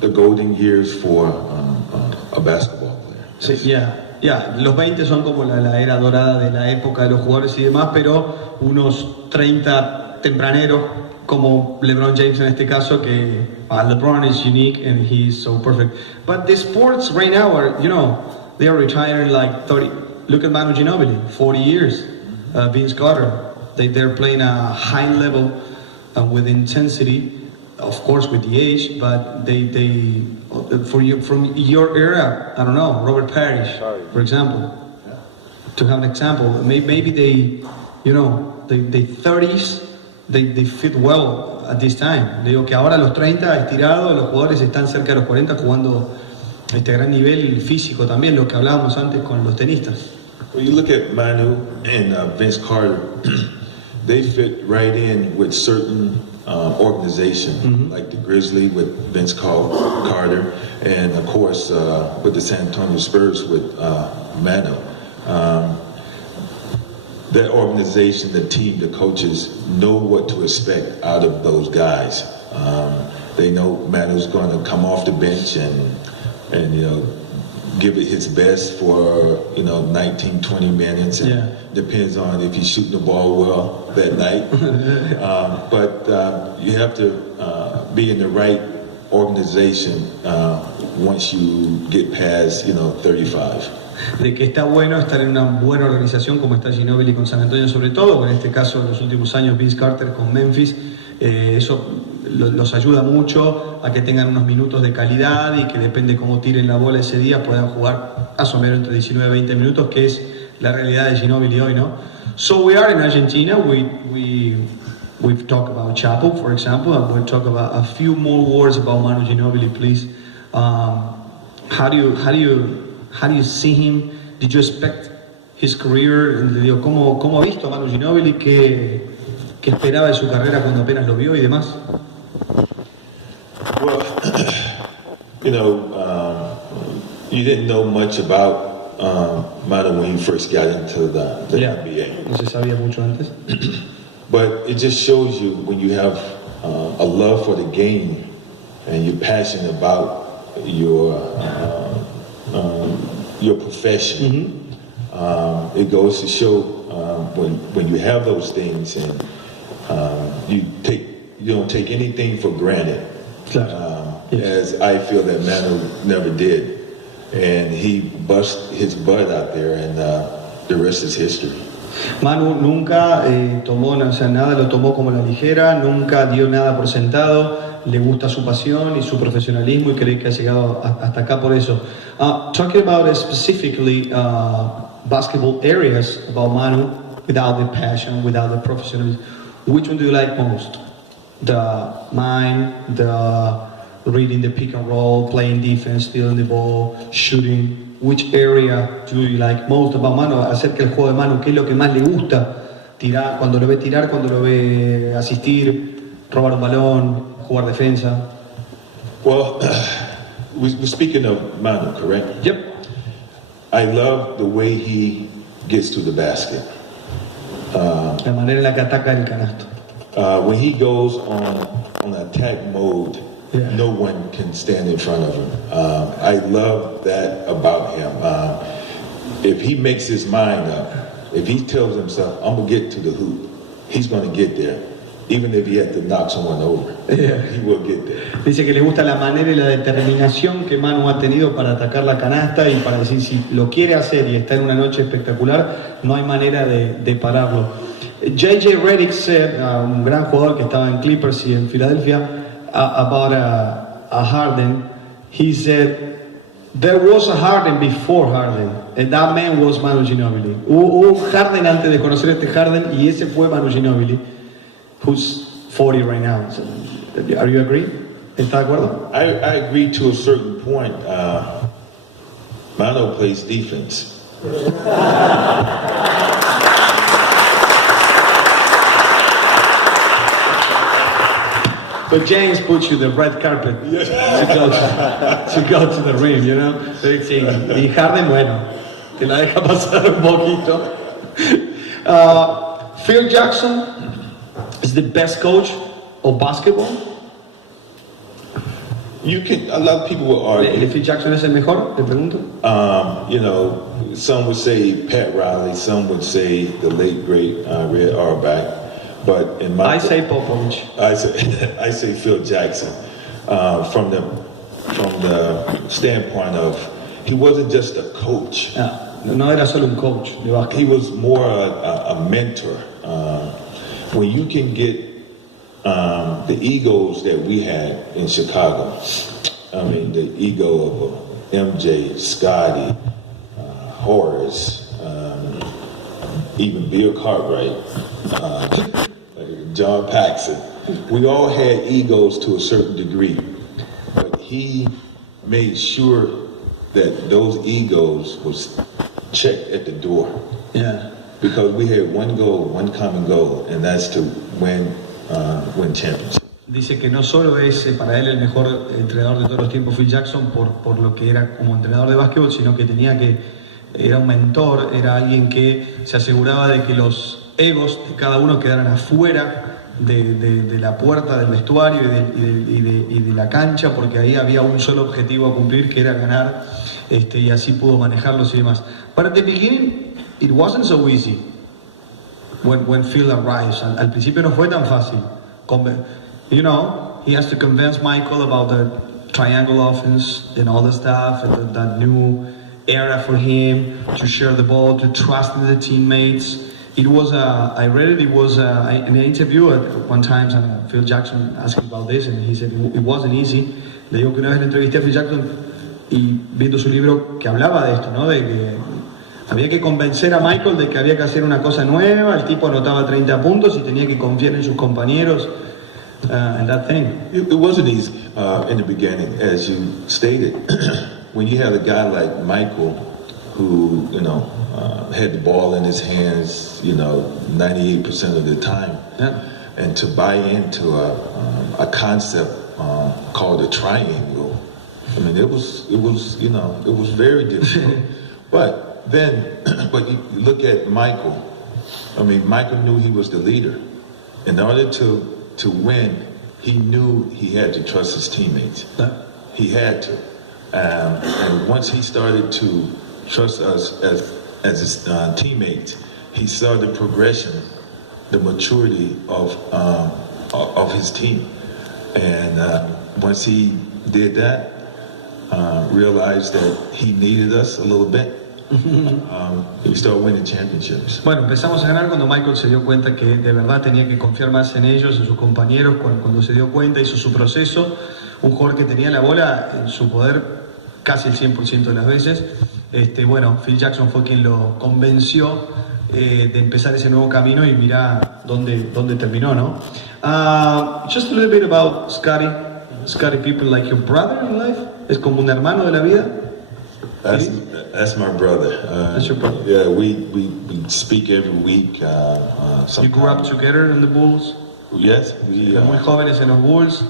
the golden years for a basketball player. Sí, los 20 son como la era dorada de la época de los jugadores y demás, pero unos 30 tempraneros como LeBron James en este caso, que LeBron is unique and he is so perfect. But the sports right now are, they are retiring like 30. Look at Manu Ginobili, 40 years. Vince Carter, they're playing a high level with intensity, of course with the age, but they from your era, I don't know, Robert Parrish, for example, to have an example, maybe they 30s, they fit well at this time. Digo que ahora a los 30 estirados, los jugadores están cerca de los 40 jugando a este gran nivel físico también, lo que hablábamos antes con los tenistas. Well, you look at Manu and Vince Carter, they fit right in with certain organization, like the Grizzlies with Vince Carter, and of course with the San Antonio Spurs with Manu. That organization, the team, the coaches know what to expect out of those guys. They know Manu's going to come off the bench and give it his best for 19, 20 minutes. And depends on if he's shooting the ball well that night. But you have to be in the right organization once you get past 35. De que está bueno estar en una buena organización como está Ginobili con San Antonio sobre todo, en este caso en los últimos años Vince Carter con Memphis, eso los ayuda mucho a que tengan unos minutos de calidad y que depende cómo tiren la bola ese día puedan jugar más o menos entre 19 y 20 minutos, que es la realidad de Ginobili hoy, ¿no? So we are in Argentina, we've talked about Chapo, for example, and we'll talk about a few more words about Manu Ginobili, please. How do you see him? Did you expect his career? ¿Cómo ha visto a Manu Ginobili? ¿Qué esperaba de su carrera cuando apenas lo vio y demás? Well, you didn't know much about Manu when you first got into the NBA. No se sabía mucho antes. But it just shows you when you have a love for the game and you're passionate about your profession. It goes to show when you have those things and you don't take anything for granted. As I feel that Manu never did, and he bust his butt out there, and the rest is history. Manu nunca tomó nada, lo tomó como la ligera, nunca dio nada por sentado, le gusta su pasión y su profesionalismo y cree que ha llegado hasta acá por eso. Talking about specifically basketball areas about Manu, without the passion, without the professionalism, which one do you like most? The mind, the reading the pick and roll, playing defense, stealing the ball, shooting. Which area do you like most about Manu? Acerca del juego de Manu, ¿qué es lo que más le gusta? Tirar, cuando lo ve asistir, robar un balón, jugar defensa. Well, we're speaking of Manu, correct? Yep. I love the way he gets to the basket. La manera en la que ataca el canasto. When he goes on attack mode, no one can stand in front of him. I love that about him. If he makes his mind up, if he tells himself, I'm going to get to the hoop, he's going to get there. Even if he had to knock someone over, he will get there. Dice que le gusta la manera y la determinación que Manu ha tenido para atacar la canasta y para decir si lo quiere hacer y está en una noche espectacular, no hay manera de pararlo. J.J. Redick said, un gran jugador que estaba en Clippers y en Filadelfia, about a Harden. He said, there was a Harden before Harden, and that man was Manu Ginobili. Hubo un Harden antes de conocer a este Harden y ese fue Manu Ginobili, who's 40 right now. So, are you agree? ¿Está de acuerdo? I agree to a certain point. Manu plays defense. But James puts you the red carpet to go to the rim, you know. Sí, y Harden, bueno, te la deja pasar un poquito. Phil Jackson is the best coach of basketball. A lot of people will argue. ¿Phil Jackson es el mejor? Te pregunto. You know, some would say Pat Riley, some would say the late great Red Auerbach, but in my I say Popovich. I say Phil Jackson, from the standpoint of he wasn't just a coach. No era solo un coach de básquet. He was more a mentor. When you can get the egos that we had in Chicago, I mean the ego of MJ, Scotty, Horace, even Bill Cartwright, John Paxson. We all had egos to a certain degree, but he made sure that those egos was checked at the door. Yeah. Because we had one goal, one common goal, and that's to win championship. Dice que no solo es para él el mejor entrenador de todos los tiempos Phil Jackson por lo que era como entrenador de básquetbol, sino que era un mentor, era alguien que se aseguraba de que los egos de cada uno quedaran afuera de la puerta del vestuario y de la cancha, porque ahí había un solo objetivo a cumplir, que era ganar, y así pudo manejarlos y demás. But at the beginning, it wasn't so easy when Phil arrives. Al principio no fue tan fácil. You know, he has to convince Michael about the triangle offense and all the stuff, and that new era for him, to share the ball, to trust in the teammates. It was I read it. It was in an interview at one time, and Phil Jackson asked about this, and he said it wasn't easy. Le digo que una vez le entrevisté a Phil Jackson y viendo su libro que hablaba de esto, ¿no? De que había que convencer a Michael de que había que hacer una cosa nueva. El tipo anotaba 30 puntos y tenía que confiar en sus compañeros. And that thing. It wasn't easy in the beginning, as you stated. When you have a guy like Michael, who had the ball in his hands, 98% of the time, and to buy into a concept called a triangle, I mean, it was very difficult. But you look at Michael. I mean, Michael knew he was the leader. In order to win, he knew he had to trust his teammates. He had to. And once he started to trust us as his teammates, he saw the progression, the maturity of his team. And once he did that, realized that he needed us a little bit, we started winning championships. Bueno, empezamos a ganar cuando Michael se dio cuenta que de verdad tenía que confiar más en ellos, en sus compañeros. Cuando se dio cuenta, hizo su proceso. Un jugador que tenía la bola en su poder casi el 100% de las veces. Phil Jackson fue quien lo convenció de empezar ese nuevo camino, y mira dónde terminó, ¿no? Just a little bit about Scotty. Scotty, people like your brother in life. Es como un hermano de la vida. That's my brother. That's your brother. Yeah, we speak every week. You grew up together in the Bulls. Yes, we. Muy jóvenes en los Bulls.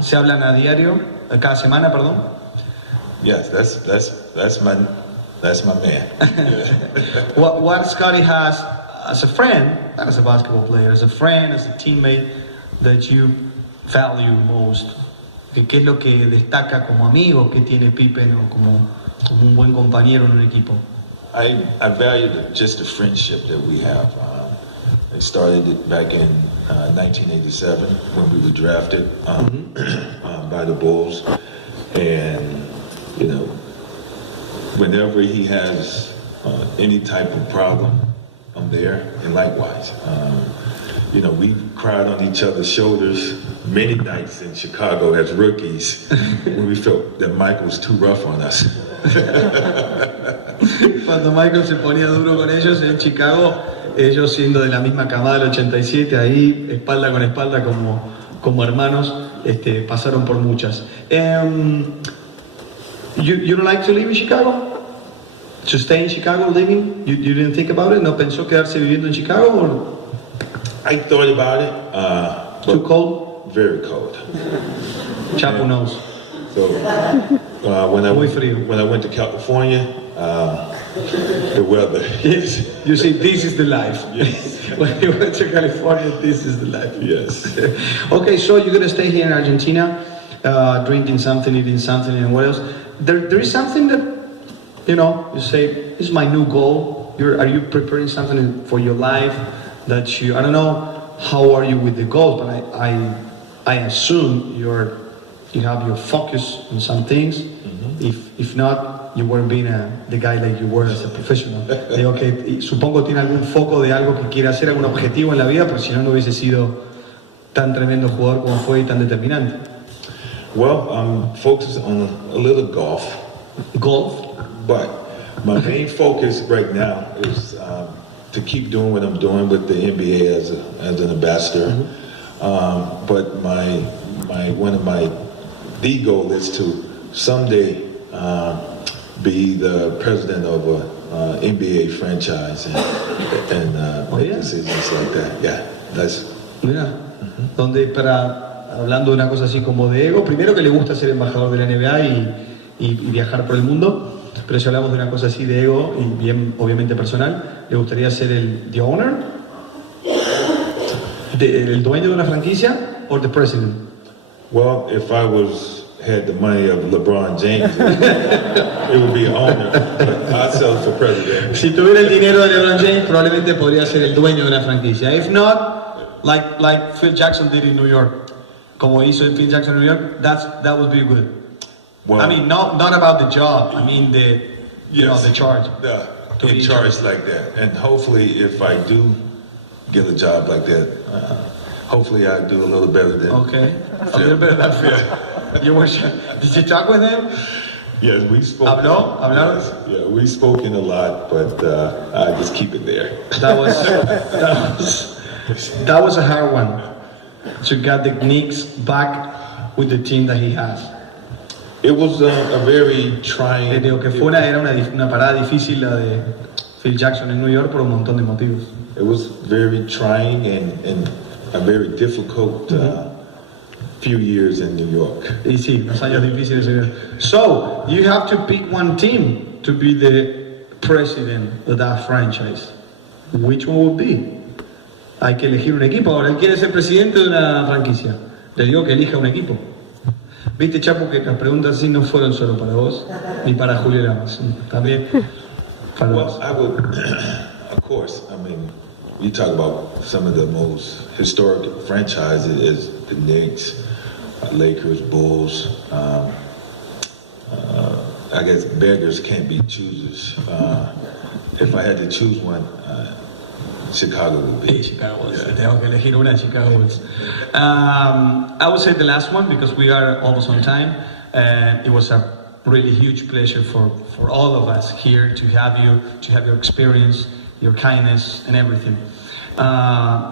Se hablan a diario, cada semana, perdón. Yes, that's my man. What Scotty has as a friend, not as a basketball player, as a friend, as a teammate, that you value most? ¿Qué es lo que destaca como amigo que tiene Pippen, o como un buen compañero en un equipo? I value just the friendship that we have. It started back in 1987 when we were drafted by the Bulls, and whenever he has any type of problem, I'm there, and likewise. We cried on each other's shoulders many nights in Chicago as rookies when we felt that Michael was too rough on us. Cuando Michael se ponía duro con ellos en Chicago, ellos siendo de la misma camada del 87, ahí espalda con espalda como hermanos, pasaron por muchas. You don't like to live in Chicago? To stay in Chicago living? You didn't think about it? ¿No pensó quedarse viviendo en Chicago? Or? I thought about it. Too cold? Very cold. Chapo knows. So when I went to California, the weather. Yes. You see, this is the life. Yes. When you went to California, this is the life. Yes. Okay, so you're gonna stay here in Argentina. drinking something, eating something, and what else? There is something that, you know, you say, this is my new goal. Are you preparing something for your life that I don't know, how are you with the goals, but I assume you have your focus on some things. If not, you weren't being the guy like you were as a professional. Okay, supongo tiene algún foco de algo que quiere hacer, algún objetivo en la vida, porque si no, no hubiese sido tan tremendo jugador como fue y tan determinante. Well, I'm focused on a little golf. Golf? But my main focus right now is to keep doing what I'm doing with the NBA as an ambassador. But the goal is to someday be the president of a NBA franchise and make decisions like that. Yeah, that's. Mira, donde hablando de una cosa así como de ego, primero que le gusta ser embajador de la NBA y viajar por el mundo, pero si hablamos de una cosa así de ego y bien obviamente personal, le gustaría ser the owner, el dueño de una franquicia o the president. Well, if I had the money of LeBron James, it would be an owner, but I'd sell for president. Si tuviera el dinero de LeBron James, probablemente podría ser el dueño de una franquicia. If not, like Phil Jackson did in New York, como hizo Phil Jackson in New York, that would be good. Well, I mean, not about the job. I mean the charge. In charge like that, and hopefully, if I do get a job like that, hopefully I do a little better than. Okay, a little better than Phil. Did you talk with him? Yes, we spoke. ¿Hablaron? Yeah, we spoken a lot, but I just keep it there. That was a hard one to get the Knicks back with the team that he has. It was a very trying. Digo que era una parada difícil la de Phil Jackson en New York por un montón de motivos. It was very trying and a very difficult few years in New York. Y sí, unos años difíciles. So, you have to pick one team to be the president of that franchise. Which one would be? Hay que elegir un equipo. Ahora, él quiere ser presidente de una franquicia. Le digo que elija un equipo. Viste, Chapo, que las preguntas así no fueron solo para vos, ni para Julio Lamas. También para vos. I would, of course, I mean, you talk about some of the most historic franchises is the Knicks, Lakers, Bulls. I guess beggars can't be choosers. If I had to choose one, Chicago would be. Chicago Bulls. Tengo que elegir una, Chicago Bulls. I would say the last one because we are almost on time. It was a really huge pleasure for all of us here to have you, to have your experience, your kindness, and everything.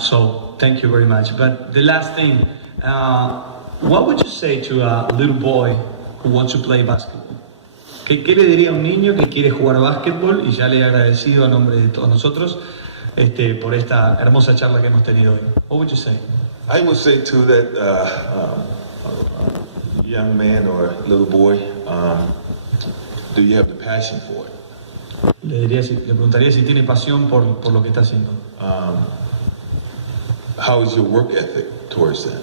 So thank you very much. But the last thing, what would you say to a little boy who wants to play basketball? ¿Qué le diría a un niño que quiere jugar básquetbol? Y ya le he agradecido a nombre de todos nosotros por esta hermosa charla que hemos tenido hoy. What would you say? I would say to that young man or little boy, do you have the passion for it? Le preguntaría si tiene pasión por lo que está haciendo. How is your work ethic towards that?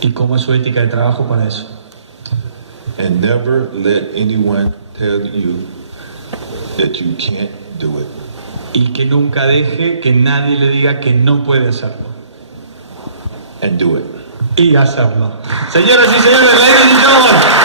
¿Y cómo es su ética de trabajo para eso? And never let anyone tell you that you can't do it. Y que nunca deje que nadie le diga que no puede hacerlo. And do it. Y hacerlo. Señoras y señores, ladies and gentlemen.